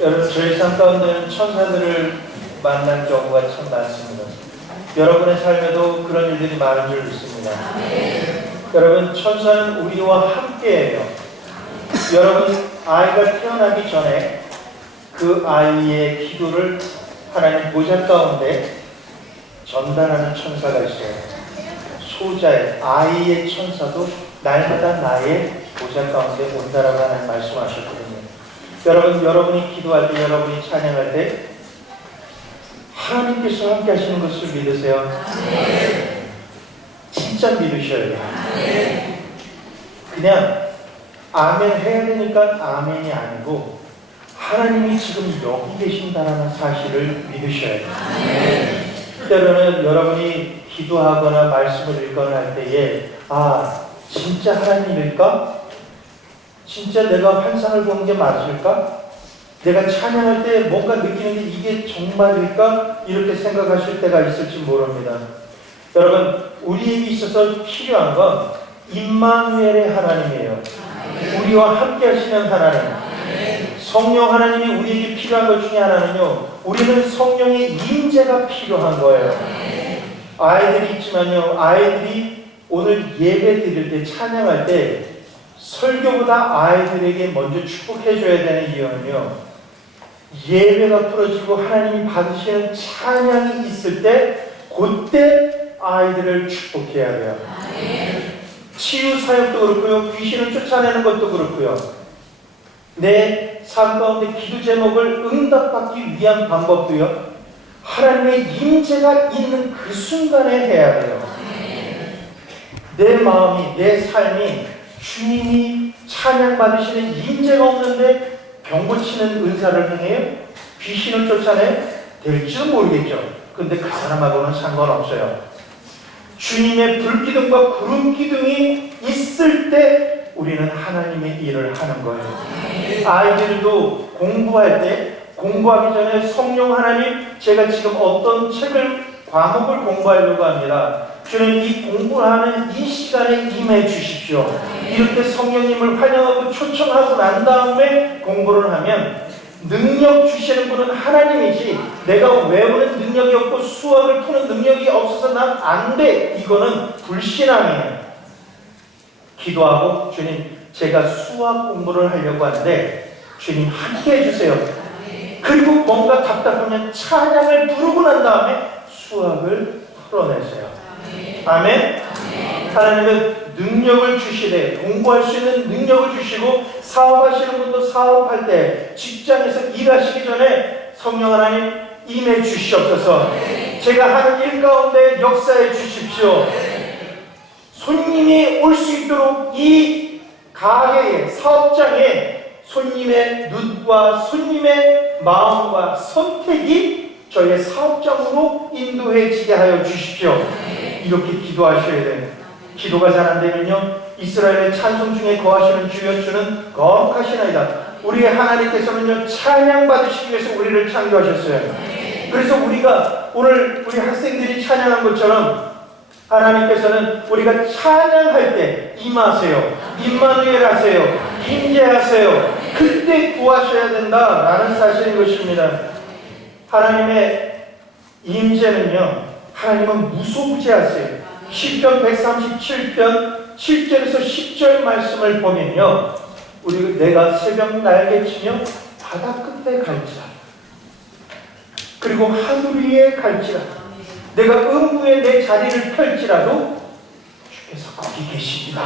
여러분, 저희 삶 가운데는 천사들을 만난 경우가 참 많습니다. 여러분의 삶에도 그런 일들이 많은 줄 믿습니다. 여러분, 천사는 우리와 함께해요. 여러분, 아이가 태어나기 전에 그 아이의 기도를 하나님 보좌 가운데 전달하는 천사가 있어요. 소자의 아이의 천사도 날마다 나의 보좌 가운데 온다라고 하나님 말씀하셨거든요. 여러분, 여러분이 기도할 때, 여러분이 찬양할 때 하나님께서 함께 하시는 것을 믿으세요. 진짜 믿으셔야 돼요. 그냥 아멘 해야 되니까 아멘이 아니고 하나님이 지금 여기 계신다는 사실을 믿으셔야 돼요. 때로는 여러분이 기도하거나 말씀을 읽거나 할 때에 진짜 하나님일까? 진짜 내가 환상을 보는 게 맞을까? 내가 찬양할 때 뭔가 느끼는 게 이게 정말일까? 이렇게 생각하실 때가 있을지 모릅니다. 여러분, 우리에게 있어서 필요한 건 임마누엘의 하나님이에요. 우리와 함께 하시는 하나님. 성령 하나님이 우리에게 필요한 것 중에 하나는요, 우리는 성령의 임재가 필요한 거예요. 아이들이 있지만요, 아이들이 오늘 예배 드릴 때, 찬양할 때 설교보다 아이들에게 먼저 축복해줘야 되는 이유는요, 예배가 풀어지고 하나님이 받으시는 찬양이 있을 때 그때 아이들을 축복해야 돼요. 치유 사역도 그렇고요, 귀신을 쫓아내는 것도 그렇고요, 내 삶 가운데 기도 제목을 응답받기 위한 방법도요, 하나님의 임재가 있는 그 순간에 해야 돼요. 내 마음이, 내 삶이 주님이 찬양받으시는 임재가 없는데 병 고치는 은사를 행해요? 귀신을 쫓아내? 될지도 모르겠죠. 근데 그 사람하고는 상관없어요. 주님의 불기둥과 구름기둥이 있을 때 우리는 하나님의 일을 하는 거예요. 아이들도 공부할 때, 공부하기 전에 성령 하나님, 제가 지금 어떤 책을, 과목을 공부하려고 합니다. 주님, 이 공부하는 이 시간에 임해 주십시오. 이렇게 성령님을 환영하고 초청하고 난 다음에 공부를 하면 능력 주시는 분은 하나님이지, 내가 외우는 능력이 없고 수학을 푸는 능력이 없어서 난 안 돼, 이거는 불신앙이에요. 기도하고, 주님, 제가 수학 공부를 하려고 하는데 주님 함께 해주세요. 그리고 뭔가 답답하면 찬양을 부르고 난 다음에 수학을 풀어내세요. 아멘. 하나님은 능력을 주시되, 공부할 수 있는 능력을 주시고, 사업하시는 분도 사업할 때, 직장에서 일하시기 전에 성령 하나님 임해 주시옵소서. 제가 하는 일 가운데 역사해 주십시오. 손님이 올 수 있도록 이 가게에, 사업장에 손님의 눈과 손님의 마음과 선택이 저의 사업장으로 인도해지게 하여 주십시오. 이렇게 기도하셔야 돼요. 기도가 잘 안되면요, 이스라엘의 찬송 중에 거하시는 주여, 주는 거룩하시나이다. 우리의 하나님께서는요, 찬양받으시기 위해서 우리를 창조하셨어요. 그래서 우리가 오늘 우리 학생들이 찬양한 것처럼 하나님께서는 우리가 찬양할 때 임하세요. 임마누엘 하세요. 임재하세요. 그때 구하셔야 된다라는 사실인 것입니다. 하나님의 임재는요, 하나님은 무소부재하세요. 시편 137편 7절에서 10절 말씀을 보면요, 내가 새벽 날개치며 바다 끝에 갈지라, 그리고 하늘 위에 갈지라, 내가 음부에 내 자리를 펼지라도 주께서 거기 계십니다.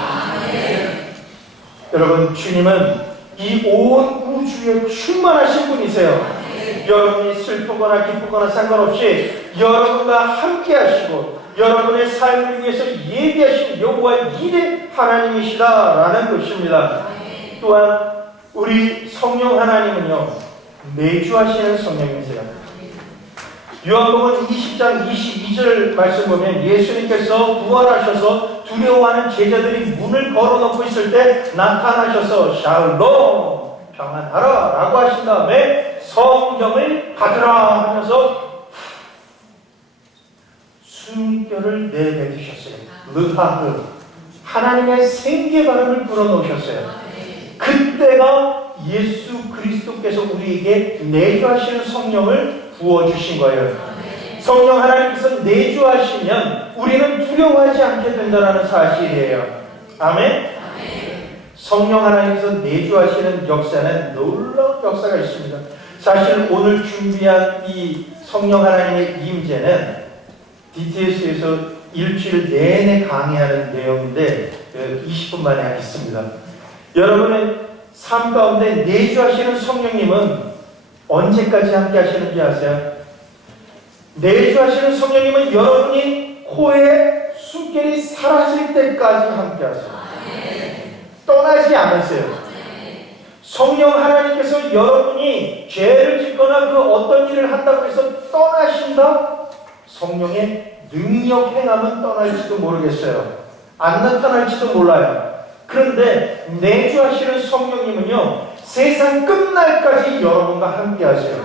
여러분, 주님은 이 온 우주에 충만하신 분이세요. 여러분이 슬프거나 기쁘거나 상관없이 여러분과 함께 하시고 여러분의 삶을 위해서 예비하신 여호와 일의 하나님이시다라는 것입니다. 또한 우리 성령 하나님은요, 매주 하시는 성령이세요. 요한복음 20장 22절 말씀 보면 예수님께서 부활하셔서 두려워하는 제자들이 문을 걸어놓고 있을 때 나타나셔서 샬롬, 평안하라 라고 하신 다음에 성령을 받으라 하면서 숨결을 내뱉으셨어요. 르하흐, 하나님의 생계 바람을 불어넣으셨어요. 그때가 예수 그리스도께서 우리에게 내주하시는 성령을 부어주신 거예요. 성령 하나님께서 내주하시면 우리는 두려워하지 않게 된다는 사실이에요. 아멘? 성령 하나님께서 내주하시는 역사는 놀라운 역사가 있습니다. 사실 오늘 준비한 이 성령 하나님의 임재는 DTS에서 일주일 내내 강의하는 내용인데 20분 만에 하겠습니다. 여러분의 삶 가운데 내주하시는 성령님은 언제까지 함께 하시는지 아세요? 내주하시는 성령님은 여러분이 코에 숨결이 사라질 때까지 함께 하세요. 떠나지 않으세요. 성령 하나님께서 여러분이 죄를 짓거나 그 어떤 일을 한다고 해서 떠나신다? 성령의 능력 행함은 떠날지도 모르겠어요. 안 나타날지도 몰라요. 그런데 내주하시는 성령님은요, 세상 끝날까지 여러분과 함께 하세요.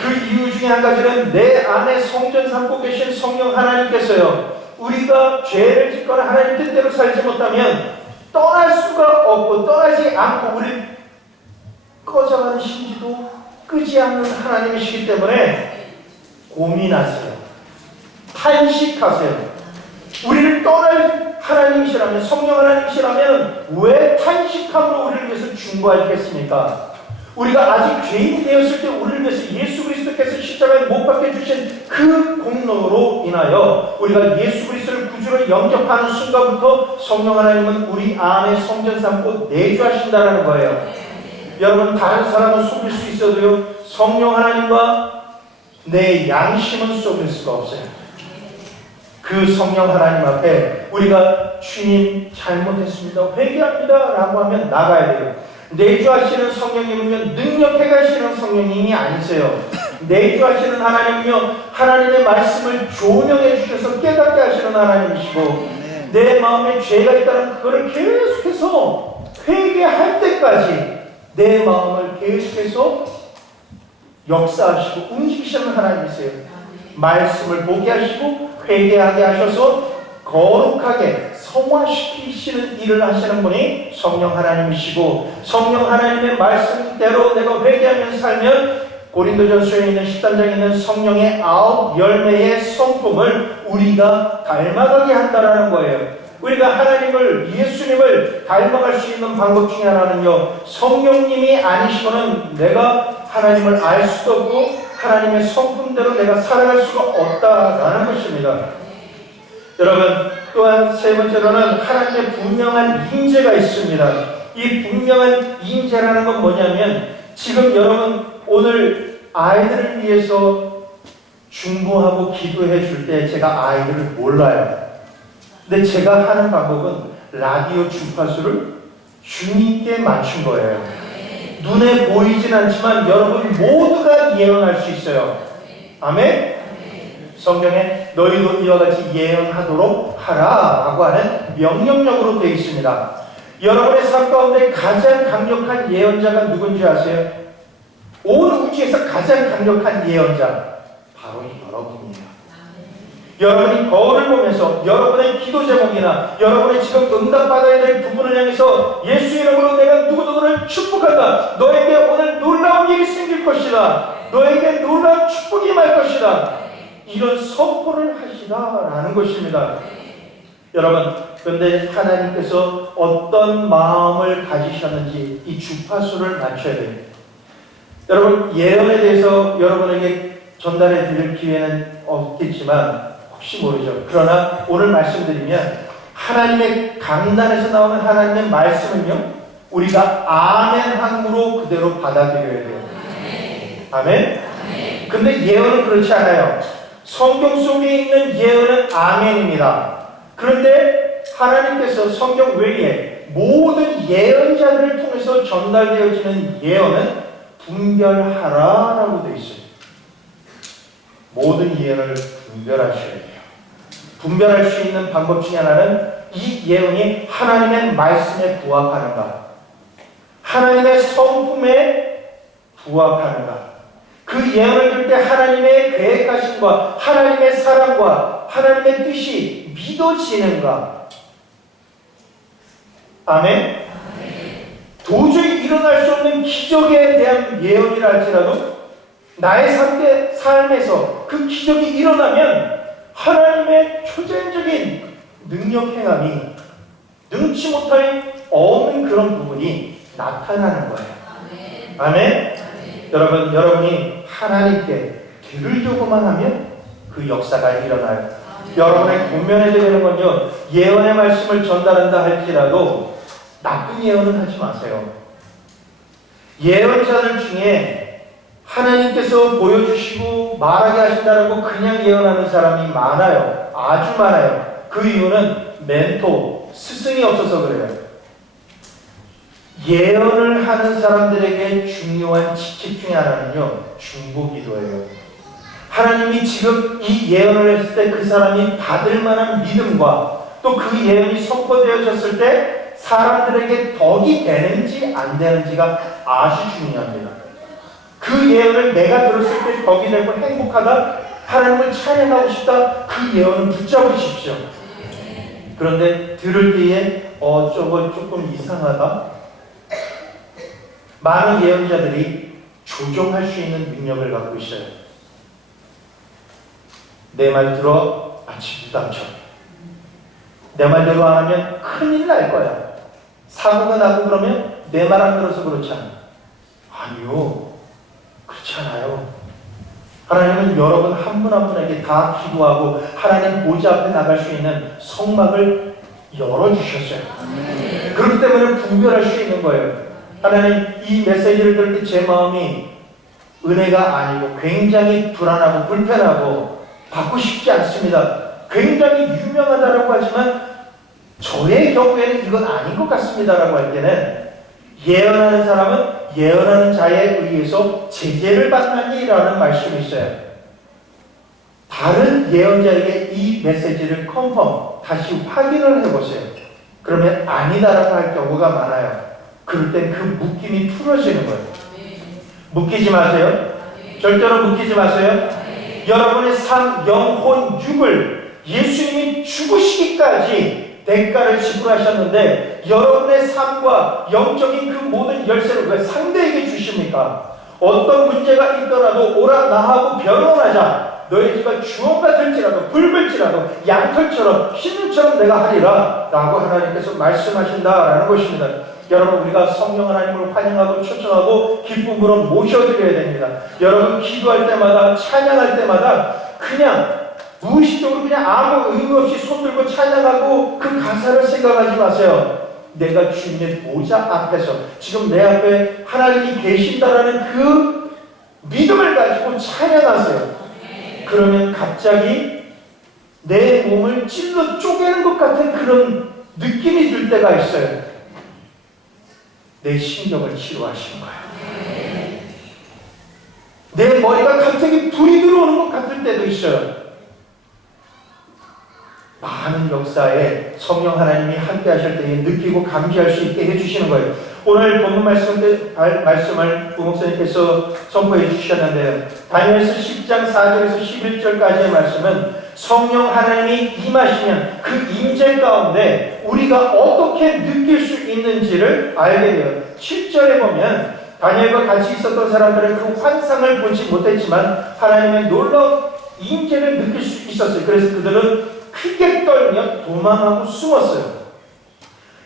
그 이유 중에 한 가지는 내 안에 성전 삼고 계신 성령 하나님께서요, 우리가 죄를 짓거나 하나님 뜻대로 살지 못하면 떠날 수가 없고 떠나지 않고 우리를 꺼져가는 심지도 끄지 않는 하나님이시기 때문에 고민하세요. 탄식하세요. 우리를 떠날 하나님이시라면, 성령 하나님이시라면 왜 탄식함으로 우리를 위해서 중보하시겠습니까? 우리가 아직 죄인이 되었을 때 우리를 위해서 예수 그리스도께서 십자가에 못 박혀 주신 그 공로로 인하여 우리가 예수 그리스도를 구주로 영접하는 순간부터 성령 하나님은 우리 안에 성전 삼고 내주하신다는 거예요. 여러분, 다른 사람은 속일 수 있어도요, 성령 하나님과 내 양심은 속일 수가 없어요. 그 성령 하나님 앞에 우리가 주님 잘못했습니다, 회개합니다 라고 하면 나가야 돼요. 내주하시는 성령님은요, 능력해 가시는 성령님이 아니세요. 내주하시는 하나님은요, 하나님의 말씀을 조명해 주셔서 깨닫게 하시는 하나님이시고, 내 마음에 죄가 있다는 그거를 계속해서 회개할 때까지 내 마음을 계속해서 역사하시고 움직이시는 하나님이세요. 말씀을 보게 하시고 회개하게 하셔서 거룩하게 성화시키시는 일을 하시는 분이 성령 하나님이시고, 성령 하나님의 말씀대로 내가 회개하며 살면 고린도전서에 있는 13장에 있는 성령의 9 열매의 성품을 우리가 닮아가게 한다는 거예요. 우리가 하나님을, 예수님을 닮아갈 수 있는 방법 중에 하나는요, 성령님이 아니시고는 내가 하나님을 알 수도 없고 하나님의 성품대로 내가 살아갈 수가 없다라는 것입니다. 여러분, 또한 세 번째로는 하나님의 분명한 임재가 있습니다. 이 분명한 임재라는 건 뭐냐면, 지금 여러분 오늘 아이들을 위해서 중보하고 기도해 줄 때 제가 아이들을 몰라요. 근데 제가 하는 방법은 라디오 주파수를 주님께 맞춘 거예요. 눈에 보이진 않지만 여러분 모두가 예언할 수 있어요. 아멘? 성경에 너희도 이와 같이 예언하도록 하라 라고 하는 명령력으로 되어 있습니다. 여러분의 삶 가운데 가장 강력한 예언자가 누군지 아세요? 온 우주에서 가장 강력한 예언자, 바로 여러분이에요. 여러분이 거울을 보면서 여러분의 기도 제목이나 여러분의 지금 응답받아야 될 부분을 향해서 예수 이름으로 내가 누구누구를 축복한다, 너에게 오늘 놀라운 일이 생길 것이다, 너에게 놀라운 축복이 임할 것이다, 이런 선포를 하시라라는 것입니다. 여러분, 그런데 하나님께서 어떤 마음을 가지셨는지 이 주파수를 맞춰야 돼요. 여러분, 예언에 대해서 여러분에게 전달해 드릴 기회는 없겠지만 혹시 모르죠. 그러나 오늘 말씀드리면 하나님의 강단에서 나오는 하나님의 말씀은요, 우리가 아멘 함으로 그대로 받아들여야 돼요. 아멘? 근데 예언은 그렇지 않아요. 성경 속에 있는 예언은 아멘입니다. 그런데 하나님께서 성경 외에 모든 예언자들을 통해서 전달되어지는 예언은 분별하라라고 되어 있어요. 모든 예언을 분별하셔야 돼요. 분별할 수 있는 방법 중에 하나는 이 예언이 하나님의 말씀에 부합하는가, 하나님의 성품에 부합하는가, 그 예언을 들 때 하나님의 계획하심과 하나님의 사랑과 하나님의 뜻이 믿어지는가. 아멘? 두 도저히 일어날 수 없는 기적에 대한 예언이라 할지라도 나의 삶에서 그 기적이 일어나면 하나님의 초자연적인 능력 행함이 능치 못할 없는 그런 부분이 나타나는 거예요. 아멘? 여러분이 하나님께 들으려고만 하면 그 역사가 일어나요. 여러분의 본면에 되는 건요, 예언의 말씀을 전달한다 할지라도 나쁜 예언은 하지 마세요. 예언자들 중에 하나님께서 보여주시고 말하게 하신다라고 그냥 예언하는 사람이 많아요. 아주 많아요. 그 이유는 멘토, 스승이 없어서 그래요. 예언을 하는 사람들에게 중요한 직책 중에 하나는요, 중보기도예요. 하나님이 지금 이 예언을 했을 때 그 사람이 받을 만한 믿음과 또 그 예언이 선포되어졌을 때 사람들에게 덕이 되는지 안 되는지가 아주 중요합니다. 그 예언을 내가 들었을 때 덕이 되고 행복하다, 하나님을 찬양하고 싶다, 그 예언은 붙잡으십시오. 그런데 들을 때에 저거 조금 이상하다, 많은 예언자들이 조종할 수 있는 능력을 갖고 있어요. 내 말 들어 마치 무당처럼. 내 말대로 안 하면 큰일 날 거야. 사고가 나고 그러면 내 말 안 들어서 그렇지 않아. 아니요, 그렇지 않아요. 하나님은 여러분 한 분 한 분에게 다 기도하고 하나님 보좌 앞에 나갈 수 있는 성막을 열어주셨어요. 그렇기 때문에 분별할 수 있는 거예요. 하나님, 이 메시지를 들을 때 제 마음이 은혜가 아니고 굉장히 불안하고 불편하고 받고 싶지 않습니다. 굉장히 유명하다라고 하지만 저의 경우에는 이건 아닌 것 같습니다라고 할 때는 예언하는 사람은 예언하는 자에 의해서 제재를 받느니라는 말씀이 있어요. 다른 예언자에게 이 메시지를 컨펌, 다시 확인을 해보세요. 그러면 아니다라고 할 경우가 많아요. 그럴 땐 그 묶임이 풀어지는 거예요. 묶이지 마세요. 절대로 묶이지 마세요. 여러분의 삶, 영혼, 육을 예수님이 죽으시기까지 대가를 지불하셨는데 여러분의 삶과 영적인 그 모든 열쇠를 왜 상대에게 주십니까? 어떤 문제가 있더라도 오라 나하고 변론하자. 너희 집안 주홍가 될지라도 붉을지라도 양털처럼 흰눈처럼 내가 하리라 라고 하나님께서 말씀하신다라는 것입니다. 여러분, 우리가 성령 하나님을 환영하고 초청하고 기쁨으로 모셔드려야 됩니다. 여러분, 기도할 때마다 찬양할 때마다 그냥 무의식적으로 그냥 아무 의미 없이 손들고 찬양하고 그 가사를 생각하지 마세요. 내가 주님의 보좌 앞에서 지금 내 앞에 하나님이 계신다라는 그 믿음을 가지고 찬양하세요. 그러면 갑자기 내 몸을 찔러 쪼개는 것 같은 그런 느낌이 들 때가 있어요. 내 신경을 치료하시는 거예요. 내 머리가 갑자기 불이 들어오는 것 같을 때도 있어요. 많은 역사에 성령 하나님이 함께 하실 때에 느끼고 감지할 수 있게 해주시는 거예요. 오늘 본문 말씀을 부목사님께서 선포해 주셨는데요. 다니엘서 10장 4절에서 11절까지의 말씀은 성령 하나님이 임하시면 그 임재 가운데 우리가 어떻게 느낄 수 있는지를 알게 돼요. 7절에 보면 다니엘과 같이 있었던 사람들은 그 환상을 보지 못했지만 하나님의 놀라운 임재를 느낄 수 있었어요. 그래서 그들은 크게 떨며 도망하고 숨었어요.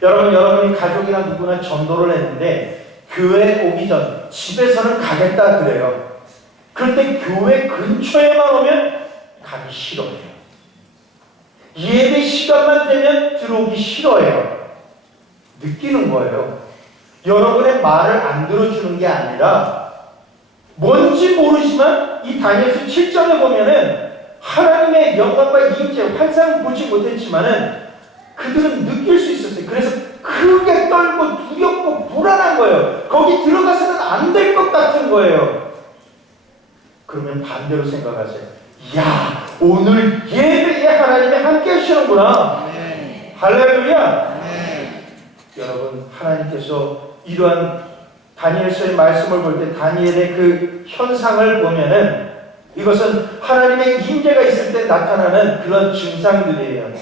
여러분이 가족이나 누구나 전도를 했는데 교회 오기 전 집에서는 가겠다 그래요. 그런데 교회 근처에만 오면 가기 싫어해요. 예배 시간만 되면 들어오기 싫어해요. 느끼는 거예요. 여러분의 말을 안 들어주는 게 아니라 뭔지 모르지만 이 다니엘서 7장에 보면은 하나님의 영광과 임재, 환상 보지 못했지만은 그들은 느낄 수 있었어요. 그래서 크게 떨고 두렵고 불안한 거예요. 거기 들어가서는 안 될 것 같은 거예요. 그러면 반대로 생각하세요. 야, 오늘 예배에 하나님이 함께 하시는구나. 네. 할렐루야. 네. 여러분, 하나님께서 이러한 다니엘서의 말씀을 볼 때 다니엘의 그 현상을 보면은 이것은 하나님의 임재가 있을 때 나타나는 그런 증상들이에요.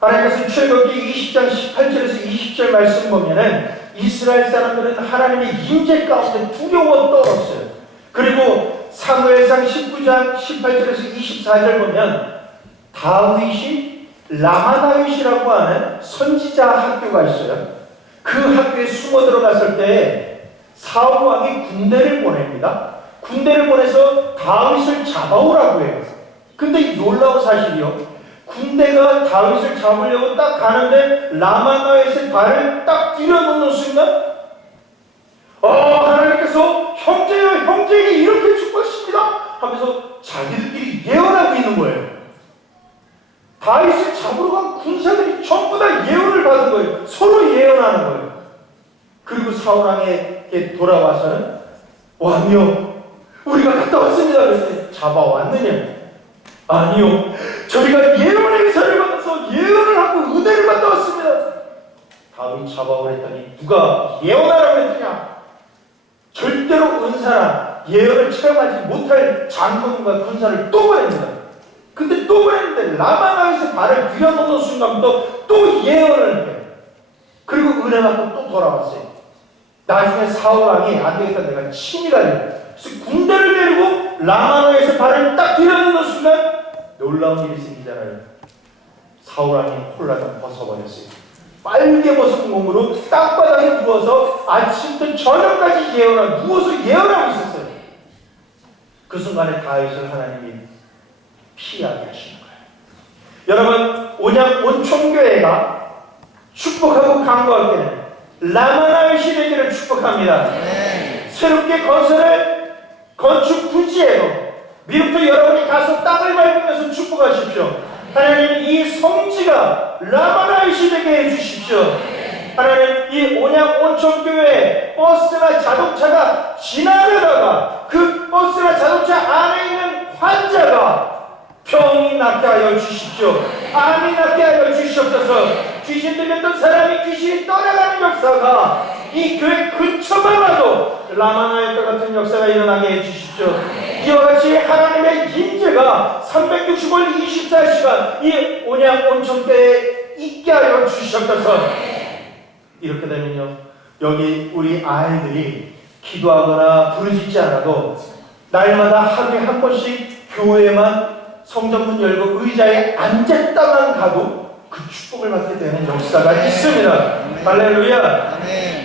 하나님께서 출애굽기 20장 18절에서 20절 말씀 보면은 이스라엘 사람들은 하나님의 임재 가운데 두려워 떨었어요. 그리고 사무엘상 19장 18절에서 24절 보면 다윗이 라마다윗이라고 하는 선지자 학교가 있어요. 그 학교에 숨어 들어갔을 때 사울 왕이 군대를 보냅니다. 군대를 보내서 다윗을 잡아오라고 해요. 근데 이 놀라운 사실이요, 군대가 다윗을 잡으려고 딱 가는데 라마다윗의 발을 딱 들여놓는 순간 하나님께서 형제여 형제에게 이렇게 축복하십니다 하면서 자기들끼리 예언하고 있는 거예요. 다윗을 잡으러 간 군사들이 전부 다 예언을 받은 거예요. 서로 예언하는 거예요. 그리고 사울왕에게 돌아와서는 왕이여 우리가 갔다 왔습니다. 그랬더니 잡아왔느냐? 아니요, 저희가 예언의 의사를 받아서 예언을 하고 은혜를 받아 왔습니다. 다윗 잡아오랬더니 누가 예언하라고 했느냐? 절대로 은사나 예언을 체험하지 못할 장군과 군사를 또 보냅니다. 근데 또 보냈는데 라마다윗의 발을 들여놓는 순간부터 또 예언을 해요. 그리고 은혜 받고 또 돌아왔어요. 나중에 사울왕이 안 되겠다, 내가 침이 갈려. 그래서 군대를 데리고 라마다윗의 발을 딱 들여놓는 순간 놀라운 일이 생기잖아요. 사울왕이 콜라를 벗어버렸어요. 빨개 벗은 몸으로 땅바닥에 누워서 아침부터 저녁까지 누워서 예언하고 있었어요. 그 순간에 다윗을 하나님이 피하게 하시는 거예요. 여러분, 온양 온총교회가 축복하고 강구할 때는 라마다윗이 되기를 축복합니다. 새롭게 건축 부지에도 미국도 여러분이 가서 땅을 밟으면서 축복하십시오. 하나님 이 성지가 라마다윗이 되게 해주십시오. 하나님 이 온양 온천교회 버스나 자동차가 지나가다가 그 버스나 자동차 안에 있는 환자가 병이 낫게 하여 주십시오. 암이 낫게 하여 주시옵소서. 귀신 들렸던 사람이 귀신이 떠나가는 역사가 이 교회 근처만 와도 라마다윗과 같은 역사가 일어나게 해주십시오. 이와 같이 하나님의 임재가 365일 24시간 이 온양 온천교회에 있게 하여 주시옵소서. 이렇게 되면요, 여기 우리 아이들이 기도하거나 부르짖지 않아도 날마다 하루에 한 번씩 교회만 성전문 열고 의자에 앉았다만 가도 그 축복을 받게 되는 역사가 있습니다. 할렐루야.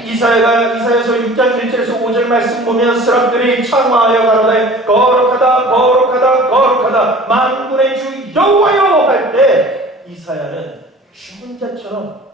이사야서 6장 1절에서 5절 말씀 보면 스랍들이 창화하여 가로되 거룩하다 거룩하다 거룩하다 만군의 주 여호와여 할 때 이사야는 죽은 자처럼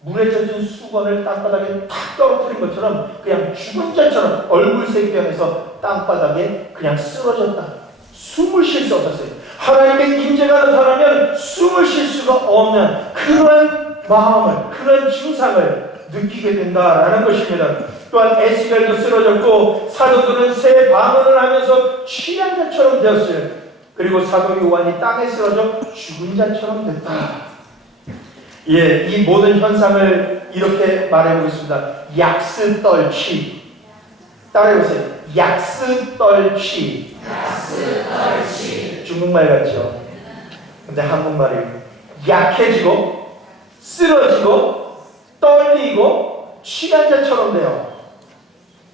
물에 젖은 수건을 땅바닥에 탁 떨어뜨린 것처럼 그냥 죽은 자처럼 얼굴색 변해서 땅바닥에 그냥 쓰러졌다. 숨을 쉴 수 없었어요. 하나님의 임재가 나타나면 숨을 쉴 수가 없는 그런 마음을, 그런 증상을 느끼게 된다라는 것입니다. 또한 에스겔도 쓰러졌고 사도들은 새 방언을 하면서 취한 자처럼 되었어요. 그리고 사도 요한이 땅에 쓰러져 죽은 자처럼 됐다. 예, 이 모든 현상을 이렇게 말해보겠습니다. 약스떨치. 따라해보세요. 약스떨치. 중국말 같죠? 근데 한국말이 약해지고 쓰러지고 떨리고 취한 자처럼 돼요.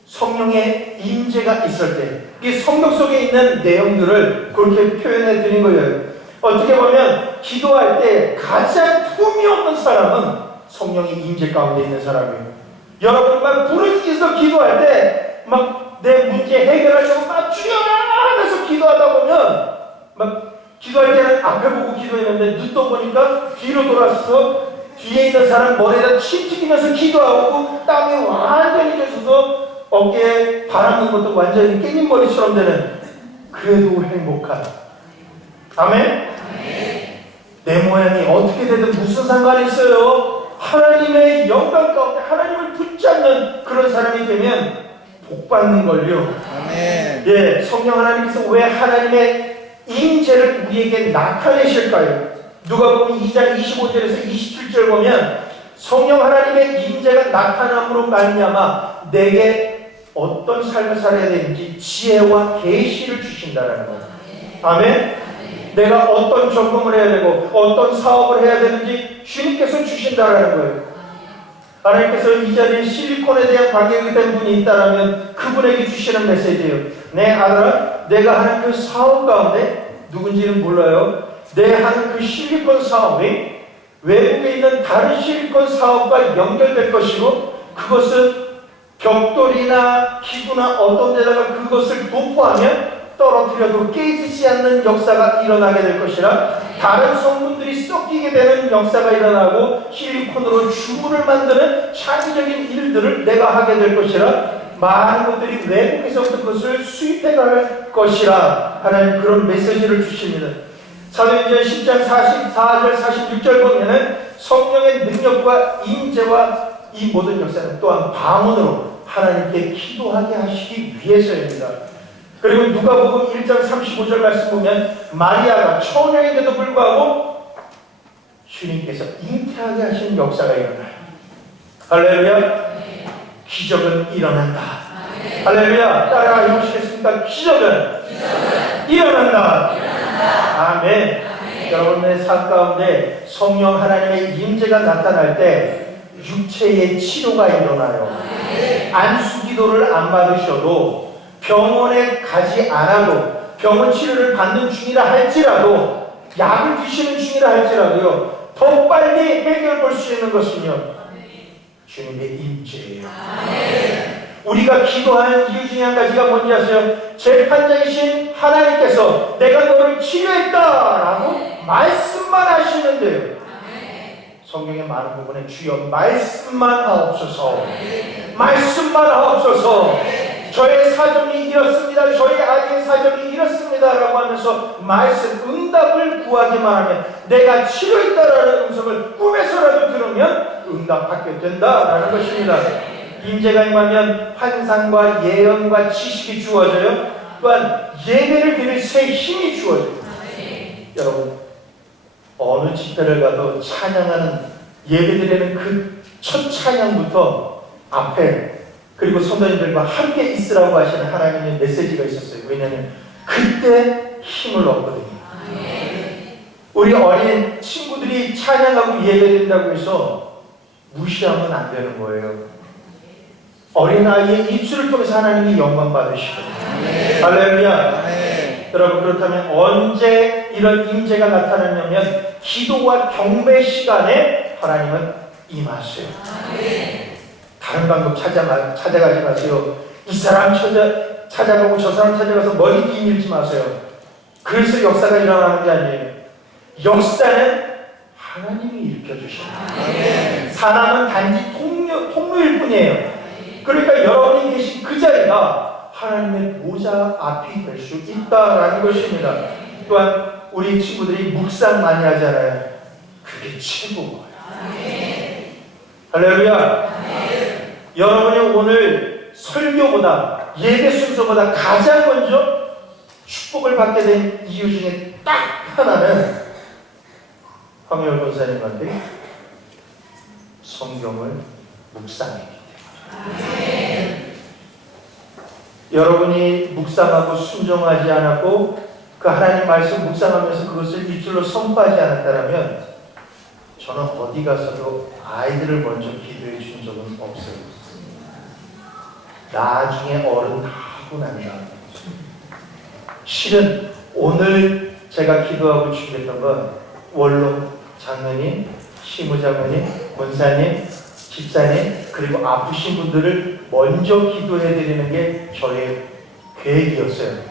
성령의 임재가 있을 때 이 성경 속에 있는 내용들을 그렇게 표현해 드린 거예요. 어떻게 보면 기도할 때 가장 품이 없는 사람은 성령의 임재 가운데 있는 사람이에요. 여러분 막 부르짖어서 기도할 때 막 내 문제 해결하려고 막 주여 하면서 기도하다 보면 막 기도할 때는 앞에 보고 기도했는데 눈 떠보니까 뒤로 돌아서 뒤에 있는 사람 머리에다 침 튀기면서 기도하고 땀이 완전히 젖어서 어깨에 바람는 것도 완전히 깻잎머리처럼 되는, 그래도 행복한. 아멘? 내 모양이 어떻게 되든 무슨 상관이 있어요? 하나님의 영광 가운데 하나님을 붙잡는 그런 사람이 되면 복 받는 걸요. 아멘. 예, 성령 하나님께서 왜 하나님의 임재를 우리에게 나타내실까요? 누가복음 2장 25절에서 27절 보면 성령 하나님의 임재가 나타남으로 말미암아 내게 어떤 삶을 살아야 되는지 지혜와 계시를 주신다라는 거예요. 아멘. 내가 어떤 전공을 해야 되고 어떤 사업을 해야 되는지 주님께서 주신다라는 거예요. 하나님께서 이 자리에 실리콘에 대한 관계가 된 분이 있다면 그분에게 주시는 메시지예요. 내 아들아, 내가 하는 그 사업 가운데 누군지는 몰라요. 내 하는 그 실리콘 사업이 외국에 있는 다른 실리콘 사업과 연결될 것이고, 그것은 벽돌이나 기구나 어떤 데다가 그것을 도포하면 떨어뜨려도 깨지지 않는 역사가 일어나게 될 것이라, 다른 성분들이 섞이게 되는 역사가 일어나고 실리콘으로 주문을 만드는 창의적인 일들을 내가 하게 될 것이라, 많은 것들이 외국에서부터 그것을 수입해 갈 것이라 하는 그런 메시지를 주십니다. 사도행전 10장 44절 46절 보면은 성령의 능력과 임재와 이 모든 역사는 또한 방언으로 하나님께 기도하게 하시기 위해서입니다. 그리고 누가복음 1장 35절 말씀 보면 마리아가 처녀인데도 불구하고 주님께서 잉태하게 하시는 역사가 일어나요. 할렐루야. 기적은 일어난다. 할렐루야. 따라 해보시겠습니까? 기적은 일어난다. 아멘. 여러분의 삶 가운데 성령 하나님의 임재가 나타날 때 육체의 치료가 일어나요. 안수기도를 안 받으셔도, 병원에 가지 않아도, 병원 치료를 받는 중이라 할지라도, 약을 드시는 중이라 할지라도요, 더 빨리 해결 볼 수 있는 것은요, 주님의 임재예요. 우리가 기도하는 이유 중에 한 가지가 뭔지 아세요? 재판장이신 하나님께서 내가 너를 치료했다라고 말씀만 하시는데요, 성경의 많은 부분에 주여 말씀만 하옵소서, 말씀만 하옵소서, 저의 사정이 이렇습니다, 저의 아기의 사정이 이렇습니다 라고 하면서 말씀, 응답을 구하기만 하면, 내가 치료했다라는 음성을 꿈에서라도 들으면 응답받게 된다라는 것입니다. 임재가 임하면 환상과 예언과 지식이 주어져요. 또한 예배를 드릴 새 힘이 주어져요. 여러분, 어느 집회를 가도 찬양하는, 예배드리는 그 첫 찬양부터 앞에, 그리고 성도님들과 함께 있으라고 하시는 하나님의 메시지가 있었어요. 왜냐하면 그때 힘을 얻거든요. 우리 어린 친구들이 찬양하고 예배드린다고 해서 무시하면 안 되는 거예요. 어린아이의 입술을 통해서 하나님이 영광 받으시거든요. 할렐루야. 여러분, 그렇다면 언제 이런 임재가 나타나냐면 기도와 경배 시간에 하나님은 임하세요. 다른 방법 찾아가지 마세요. 이 사람 찾아가고 저 사람 찾아가서 머리 뒤밀지 마세요. 그래서 역사가 일어나는 게 아니에요. 역사는 하나님이 일으켜주십니다. 사람은 단지 통로일 뿐이에요. 그러니까 여러분이 계신 그 자리가 하나님의 보좌 앞이 될 수 있다라는 것입니다. 또한 우리 친구들이 묵상 많이 하잖아요. 그게 최고예요. 할렐루야. 여러분이 오늘 설교보다, 예배 순서보다 가장 먼저 축복을 받게 된 이유 중에 딱 하나는 황혜월 권사님한테 성경을 묵상했기 때문에. 여러분이 묵상하고 순종하지 않았고 그 하나님 말씀 묵상하면서 그것을 입술로 선포하지 않았다면, 저는 어디 가서도 아이들을 먼저 기도해 준 적은 없어요. 나중에 어른 다 하고 난 다음에. 실은 오늘 제가 기도하고 준비했던 건 원로 장로님, 시무장로님, 권사님, 집사님, 그리고 아프신 분들을 먼저 기도해 드리는 게 저의 계획이었어요.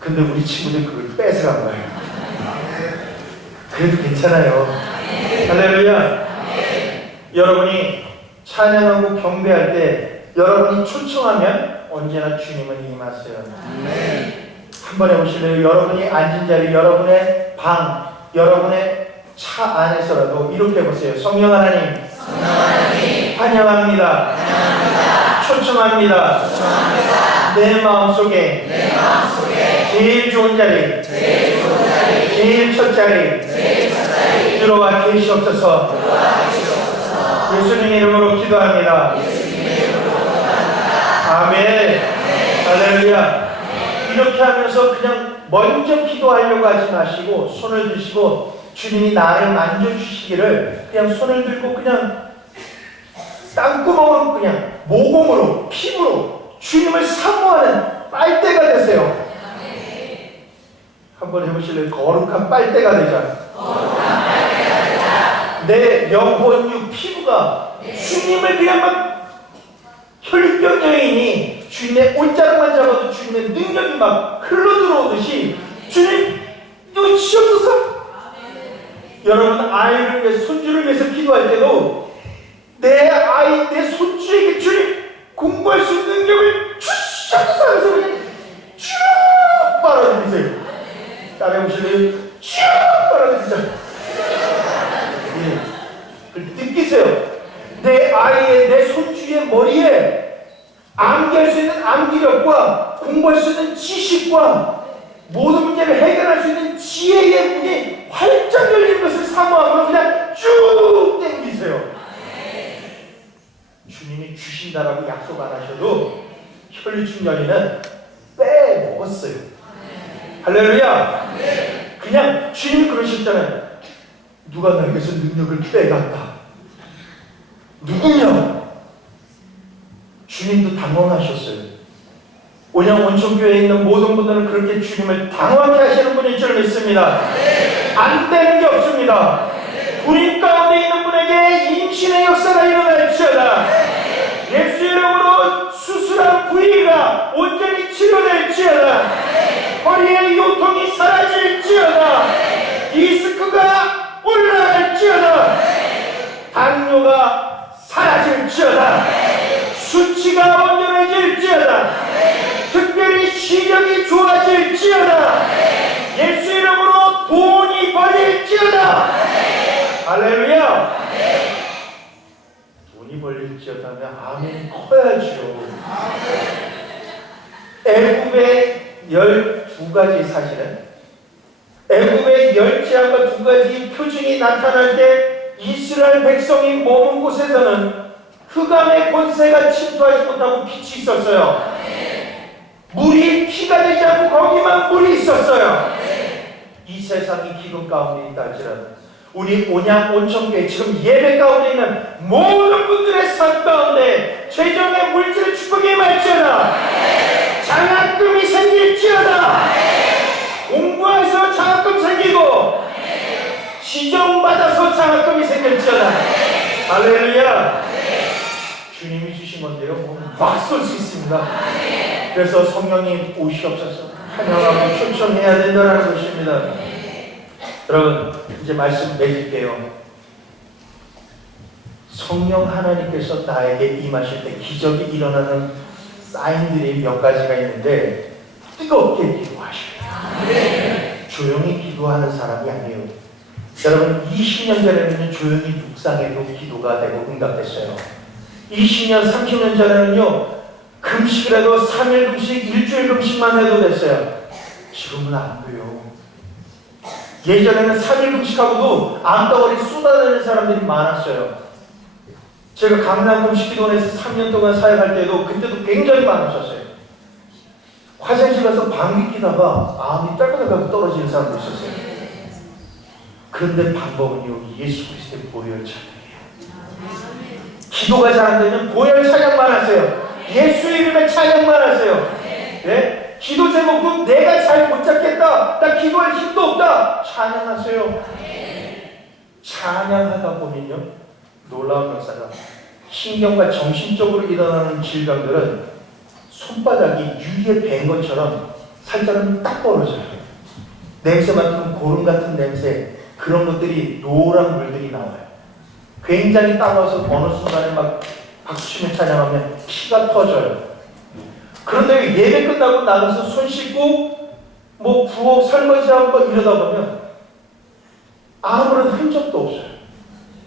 근데 우리 친구들이 그걸 뺏어간 거예요. 그래도 괜찮아요. 할렐루야. 여러분이 찬양하고 경배할 때 여러분이 초청하면 언제나 주님은 임하세요. 한번 해보실래요? 여러분이 앉은 자리, 여러분의 방, 여러분의 차 안에서라도 이렇게 해보세요. 성령 하나님, 환영합니다. 초청합니다. 내 마음속에 제일 좋은 자리, 제일 첫 자리 들어와 계시옵소서. 예수님 이름으로 기도합니다. 아멘. 할렐루야. 이렇게 하면서 그냥 먼저 기도하려고 하지 마시고 손을 드시고, 주님이 나를 만져주시기를 그냥 손을 들고 그냥 땅구멍으로 그냥 모공으로 피부로 주님을 사모하는 빨대가 되세요. 한번 해보실래요? 거룩한 빨대가 되자. 내 영혼, 육, 피부가 주님을 그냥 막 혈병 여인이 주님의 옷자락만 잡아도 주님의 능력이 막 흘러들어오듯이 주님 주시옵소서. 여러분 아이를 위해 손주를 위해서 기도할 때도 내 아이 내 손주에게 주님 공부할 수 있는 능력을 주시옵소서 하면서 그냥 쭉 빨아들이세요. 따라해보실래요? 쭉 빨아들이자. 느끼세요. 내 아이의 내 손주의 머리에 암기할 수 있는 암기력과 공부할 수 있는 지식과 모든 문제를 해결할 수 있는 지혜의 문이 활짝 열린 것을 사모함으로 그냥 쭉 당기세요. 주님이 주신다라고 약속 안 하셔도 혈류충전이는 빼먹었어요. 할렐루야. 그냥 주님이 그러셨잖아요. 누가 나에게서 능력을 빼갔다. 누구냐? 주님도 당황하셨어요. 온양 원천교회에 있는 모든 분들은 그렇게 주님을 당황케 하시는 분일 줄 믿습니다. 안 되는 게 없습니다. 우리 가운데 있는 분에게 임신의 역사가 일어날지어다. 예수 이름으로 수술한 부위가 온전히 치료될지어다. 허리의 요통이 사라질지어다. 디스크가 올라갈지어다. 당뇨가 사라질지어다. 수치가 온전해질지어다. 특별히 시력이 좋아질지어다. 예수 이름으로 돈이 벌릴지어다. 할렐루야. 돈이 벌릴지어다면 아멘 커야죠. 애굽의 12가지 사실은 애굽의 열재앙과 2가지 표징이 나타날 때 이스라엘 백성이 머문 곳에서는 흑암의 권세가 침투하지 못하고 빛이 있었어요. 물이 피가 되지 않고 거기만 물이 있었어요. 이 세상이 기근 가운데 있다 할지라도 우리 온양 온천교회 지금 예배 가운데 있는 모든 분들의 삶 가운데 최종의 물질의 축복이 임할지어다. 장학금이 생길지어다. 공부해서 장학금 생기고 시정받아서 장학금이 생길지어다. 할렐루야. 주님이 주신 건데요. 막 쏠 수 있습니다. 그래서 성령님 오시옵소서 찬양하고 춤춰해야 된다는 것입니다. 여러분 이제 말씀 맺을게요. 성령 하나님께서 나에게 임하실 때 기적이 일어나는 사인들이 몇 가지가 있는데 뜨겁게 기도하십니다. 조용히 기도하는 사람이 아니에요. 여러분 20년 전에는 조용히 묵상해도 기도가 되고 응답됐어요. 20년, 30년 전에는요 금식이라도 3일 금식, 일주일 금식만 해도 됐어요. 지금은 안 돼요. 예전에는 3일 금식하고도 암덩어리 쏟아내는 사람들이 많았어요. 제가 강남 금식기도원에서 3년 동안 사역할 때도 그때도 굉장히 많으셨어요. 화장실 가서 방귀 끼다가 암이 딸깍딸깍 떨어지는 사람도 있었어요. 그런데 방법은요 예수 그리스도의 보혈 찬양이에요. 기도가 잘 안 되면 보혈 찬양만 하세요. 예수 이름의 찬양만 하세요. 네? 기도 제목도 내가 잘 못 잡겠다. 나 기도할 힘도 없다. 찬양하세요. 찬양하다 보면요 놀라운 역사가 신경과 정신적으로 일어나는 질병들은 손바닥이 유리에 밴 것처럼 살짝은 딱 벌어져요. 냄새 맡으면 고름 같은 냄새 그런 것들이 노란 물들이 나와요. 굉장히 따가워서 어느 순간에 막 박수치며 찬양하면 피가 터져요. 그런데 예배 끝나고 나가서 손 씻고 뭐 부엌 설거지하고 이러다 보면 아무런 흔적도 없어요.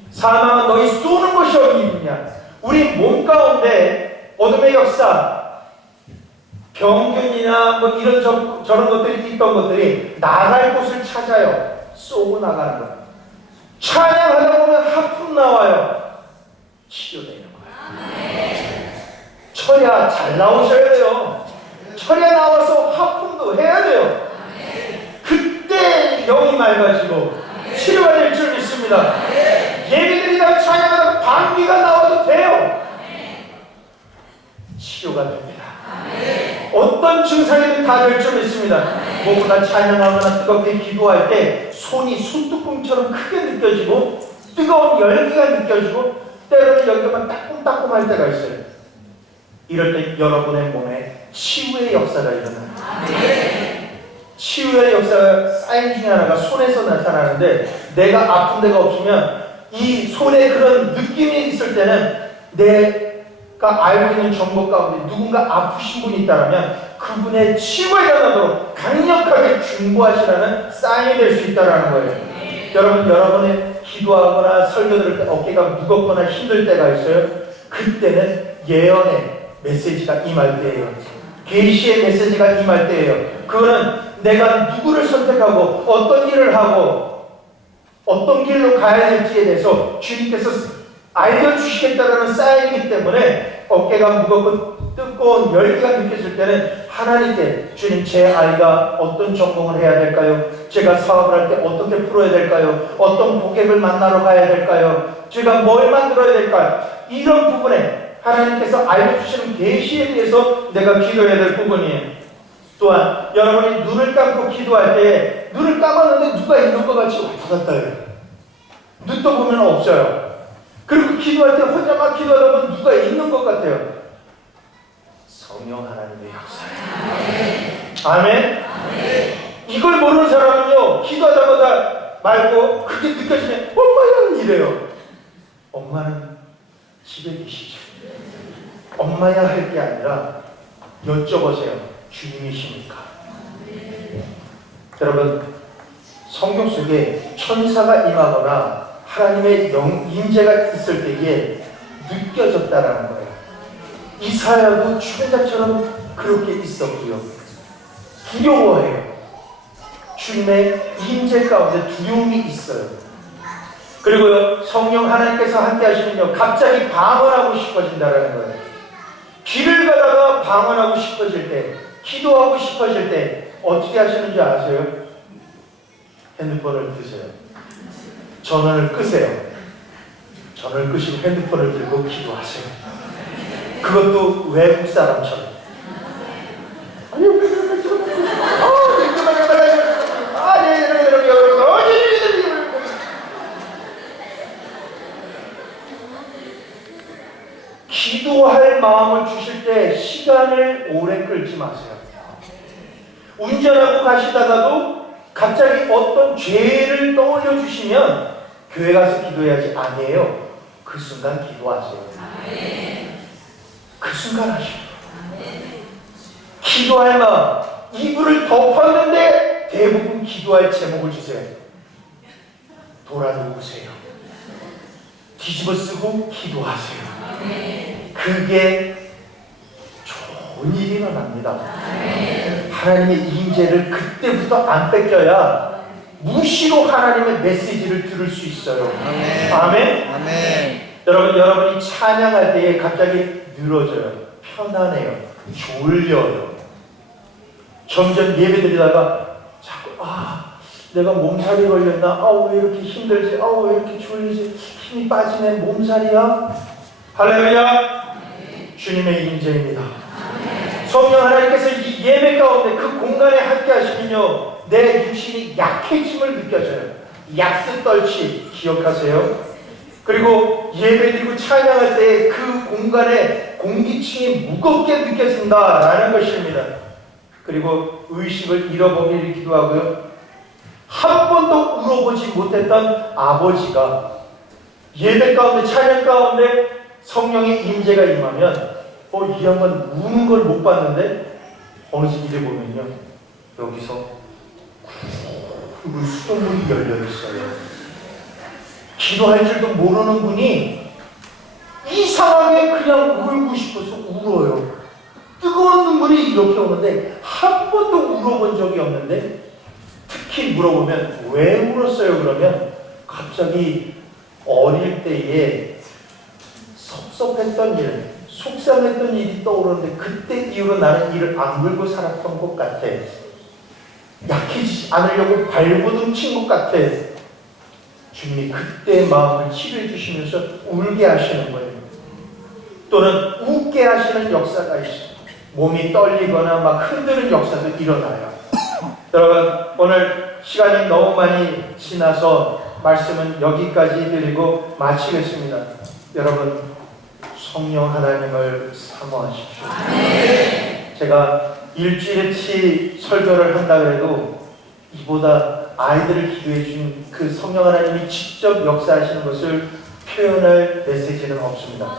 사망은 너희 쏘는 것이 어디 있느냐. 우리 몸 가운데 어둠의 역사 병균이나 뭐 이런 저런 것들이 있던 것들이 나갈 곳을 찾아요. 쏘고 나가는 거예요. 찬양하다 보면 하품 나와요. 치료되는 거예요. 철야 잘 나오셔야 돼요. 철야 나와서 하품도 해야 돼요. 그때 영이 맑아지고 치료가 될 줄 믿습니다. 예배드리다가 찬양하다가 방귀가 나와도 돼요. 치료가 됩니다. 어떤 증상이든 다 결점이 있습니다. 무엇보다 찬양하거나 뜨겁게 기도할 때 손이 숯뚜껑처럼 크게 느껴지고 뜨거운 열기가 느껴지고 때로는 여기만 따끔따끔할 때가 있어요. 이럴 때 여러분의 몸에 치유의 역사가 일어나요. 치유의 역사가 사인 중에 하나가 손에서 나타나는데, 내가 아픈 데가 없으면 이 손에 그런 느낌이 있을 때는 내가 알고 있는 정보 가운데 누군가 아프신 분이 있다면 그분의 치유가 일어나도록 강력하게 중보하시라는 사인이 될 수 있다는 거예요. 여러분의 기도하거나 설교 들을 때 어깨가 무겁거나 힘들 때가 있어요. 그때는 예언의 메시지가 임할 때예요. 계시의 메시지가 임할 때예요. 그거는 내가 누구를 선택하고 어떤 일을 하고 어떤 길로 가야 될지에 대해서 주님께서 알려주시겠다는 사인이기 때문에 어깨가 무겁고 뜨거운 열기가 느껴질 때는 하나님께, 주님, 제 아이가 어떤 전공을 해야 될까요? 제가 사업을 할 때 어떻게 풀어야 될까요? 어떤 고객을 만나러 가야 될까요? 제가 뭘 만들어야 될까요? 이런 부분에 하나님께서 알려주시는 계시에 대해서 내가 기도해야 될 부분이에요. 또한 여러분이 눈을 감고 기도할 때 눈을 감았는데 누가 있는 것 같이 왔다 갔다 해요. 눈 떠보면 없어요. 그리고 기도할 때 혼자 막 기도하다 보면 누가 있는 것 같아요. 성령 하나님의 역사예요. 아멘? 이걸 모르는 사람은요, 기도하다마다 말고 그게 느껴지면 엄마야 이래요. 엄마는 집에 계시죠. 엄마야 할 게 아니라 여쭤보세요. 주님이십니까? 여러분, 성경 속에 천사가 임하거나 하나님의 임재가 있을 때에 느껴졌다라는 거예요. 이사야도 추배자처럼 그렇게 있었고요. 두려워해요. 주님의 임재 가운데 두려움이 있어요. 그리고요, 성령 하나님께서 함께 하시면요, 갑자기 방언하고 싶어진다라는 거예요. 길을 가다가 방언하고 싶어질 때, 기도하고 싶어질 때 어떻게 하시는지 아세요? 핸드폰을 드세요. 전원을 끄세요. 전원을 끄시고 핸드폰을 들고 기도하세요. 그것도 외국 사람처럼. 기도할 마음을 주실 때 시간을 오래 끌지 마세요. 운전하고 가시다가도 갑자기 어떤 죄를 떠올려 주시면 교회 가서 기도해야지 아니에요. 그 순간 기도하세요. 그 순간 하시고. 기도할 마음, 이불을 덮었는데 대부분 기도할 제목을 주세요. 돌아 누우세요. 뒤집어 쓰고 기도하세요. 그게 좋은 일이 일어납니다. 하나님의 임재를 그때부터 안 뺏겨야 무시로 하나님의 메시지를 들을 수 있어요. 아멘? 아멘. 여러분이 찬양할 때에 갑자기 늘어져요. 편안해요. 졸려요. 점점 예배 드리다가 자꾸 내가 몸살이 걸렸나? 왜 이렇게 힘들지? 왜 이렇게 졸리지? 힘이 빠지네. 몸살이야? 할렐루야! 주님의 임재입니다. 성령 하나님께서 이 예배 가운데 그 공간에 함께 하시면요, 내 육신이 약해짐을 느껴져요. 약스 떨치 기억하세요? 그리고 예배드리고 찬양할 때 그 공간에 공기층이 무겁게 느껴진다라는 것입니다. 그리고 의식을 잃어버리기를 기도하고요. 한 번도 울어보지 못했던 아버지가 예배 가운데 찬양 가운데 성령의 임재가 임하면 이 양반 우는 걸 못 봤는데 어느새 이래 보면요, 여기서 수돗물이 열려 있어요. 기도할 줄도 모르는 분이 이상하게 그냥 울고 싶어서 울어요. 뜨거운 눈물이 이렇게 오는데 한 번도 울어본 적이 없는데, 특히 물어보면 왜 울었어요? 그러면 갑자기 어릴 때에 섭섭했던 일, 속상했던 일이 떠오르는데 그때 이후로 나는 이를 악물고 살았던 것 같아. 약해지지 않으려고 발버둥 친 것 같아. 주님이 그때 마음을 치료해 주시면서 울게 하시는 거예요. 또는 웃게 하시는 역사가 있어요. 몸이 떨리거나 막 흔드는 역사도 일어나요. 여러분, 오늘 시간이 너무 많이 지나서 말씀은 여기까지 드리고 마치겠습니다. 여러분, 성령 하나님을 사모하십시오. 제가 일주일치 설교를 한다 그래도 이보다 아이들을 기도해 준 그 성령 하나님이 직접 역사하시는 것을 표현할 메시지는 없습니다.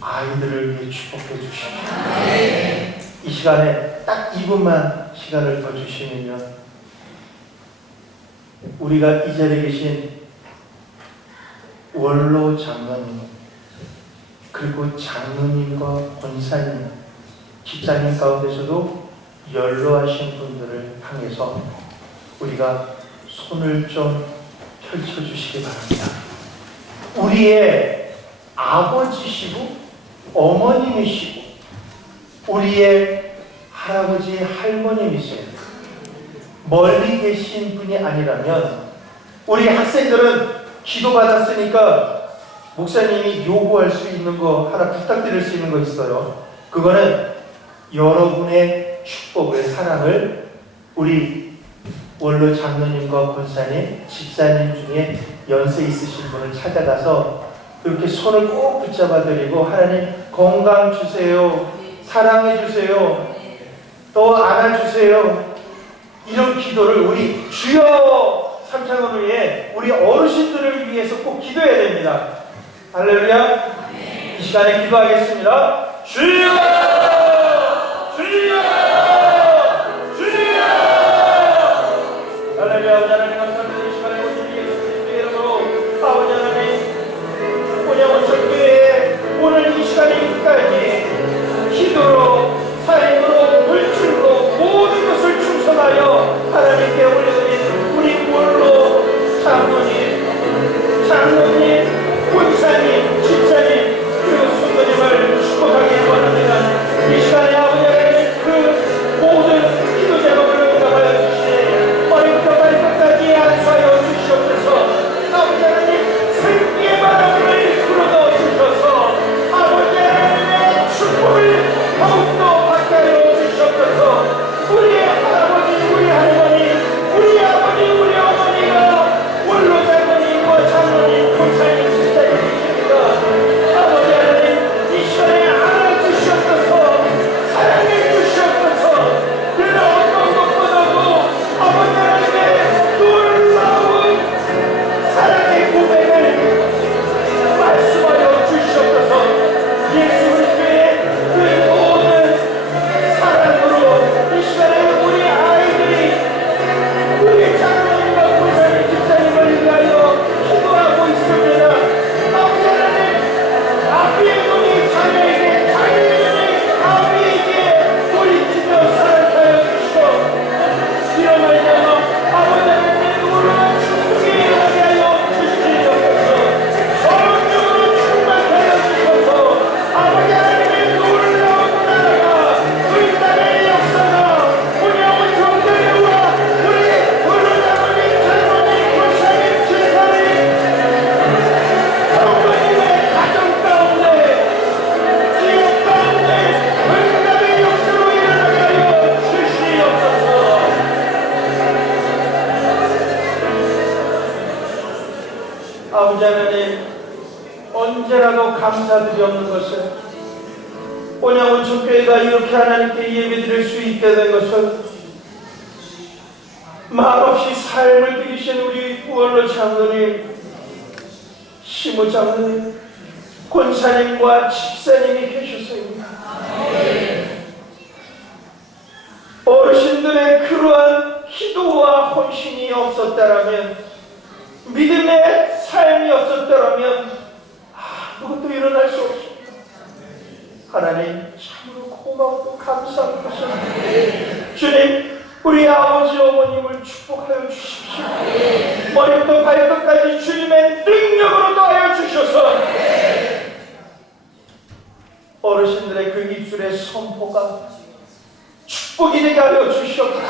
아이들을 위해 축복해 주십시오. 이 시간에 딱 2분만 시간을 더 주시면 우리가 이 자리에 계신 원로 장로님 그리고 장로님과 권사님, 집사님 가운데서도 연로하신 분들을 향해서 우리가 손을 좀 펼쳐주시기 바랍니다. 우리의 아버지시고 어머님이시고 우리의 할아버지 할머님이세요. 멀리 계신 분이 아니라면 우리 학생들은 기도받았으니까 목사님이 요구할 수 있는 거 하나 부탁드릴 수 있는 거 있어요. 그거는 여러분의 축복을, 사랑을 우리 원로 장로님과 권사님, 집사님 중에 연세 있으신 분을 찾아가서 그렇게 손을 꼭 붙잡아 드리고 하나님 건강 주세요, 사랑해 주세요, 또 안아주세요, 이런 기도를 우리 주여 삼창을 위해 우리 어르신들을 위해서 꼭 기도해야 됩니다. 할렐루야. 이 시간에 기도하겠습니다. 주여 주여 주여. 할렐루야. 아버지 하나님 감사합니다. 이 시간에 오신 예수님의 이름으로 아버지 하나님 본영 온천교회 오늘 이 시간까지 기도로 삶으로 물질로 모든 것을 충성하여 하나님께 올려드린 우리 원로 장로님, 권사님, 집사님 그리고 성도님을 축복하기 원합니다. 이 시간에 아버지 하나님 그 모든 기도 제목을 응답하여 주시니 어림부터 발끝까지 안수하여 주시옵소서. 아버지 하나님 생기의 바람을 불어넣어 주셔서 아버지 하나님의 축복을 더욱더 받게 하여 주시옵소서. 우리의 할아버지, 우리 할머니, 우리 아버지, 우리 어머니가 원로 장로님과 장로님, 권사님, 집사님이십니다. 아버지 하나님 이 시간에 안아주시옵소서, 사랑해 주시옵소서. 그러나 어떤 것보다도 아버지 하나님의 놀라운 사랑의 고백을 말씀하여 주시옵소서. 예수 그리스도의 그 모든 사랑으로 이 시간에 우리 아이들이 우리 장로님과 권사님, 집사님을 위하여 기도하고 있습니다. 아버지 하나님 아비의 눈이 자녀에게, 자녀의 눈이 아비에게 돌이키며 사랑하여 주시고 이런 말이야말로 아버지 하나님의 놀라운 축복이 일어나게 하여 주시옵소서. 성령으로 충만하여 주셔서 아버지 하나님의 놀라운 나라가 우리 땅의 역사가 본영의 종교와 우리 원로장로님, 장로님, 권사님, 집사님, 성도님의 가정 가운데, 지역 가운데 응답의 역사로 일어나게 하여 주시옵소서. 아버지 하나님 언제라도 감사드리 없는 것은 본영온천교회가 이렇게 하나님께 예배드릴 수 있게 된 것은 말없이 삶을 드리신 우리 원로 장로님, 시무 장로님, 권사님과 집사님이 계셨습니다. 어르신들의 그러한 기도와 헌신이 없었다라면, 믿음의 삶이 없었다라면 아무것도 일어날 수 없습니다. 하나님 참으로 고마우고 감사한 것입니다. 주님 우리 아버지 어머님을 축복하여 주십시오. 머리부터 발끝까지 주님의 능력으로 더하여 주셔서 어르신들의 그 입술의 선포가 축복이 되게 하여 주시옵소서.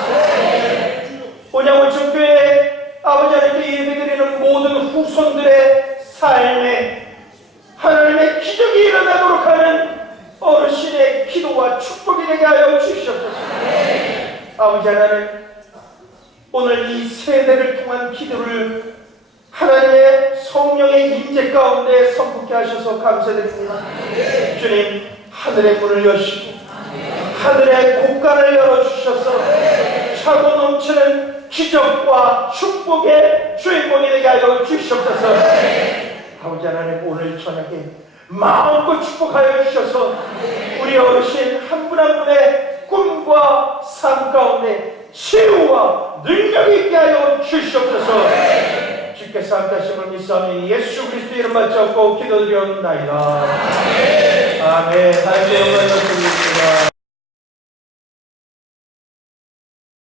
본영온천교회 아버지 하나님께 예배드리는 모든 후손들의 삶에 하나님의 기적이 일어나도록 하는 어르신의 기도와 축복이 되게 하여 주시옵소서. 아버지 하나님, 오늘 이 세대를 통한 기도를 하나님의 성령의 임재 가운데 선포케 하셔서 감사드립니다. 주님, 하늘의 문을 여시고 하늘의 곳간을 열어주셔서 차고 넘치는 기적과 축복의 주인공이 되게 하여 주시옵소서. 아버지 하나님, 오늘 저녁에 마음껏 축복하여 주셔서 우리 어르신 한 분 한 분의 꿈과 삶 가운데 치유와 능력이 있게 하여 주시옵소서. 주께서 함께하심을 믿사오니 예수 그리스도 이름 받잡고 기도드리옵나이다. 아멘. 하나님의 영광을 드립니다.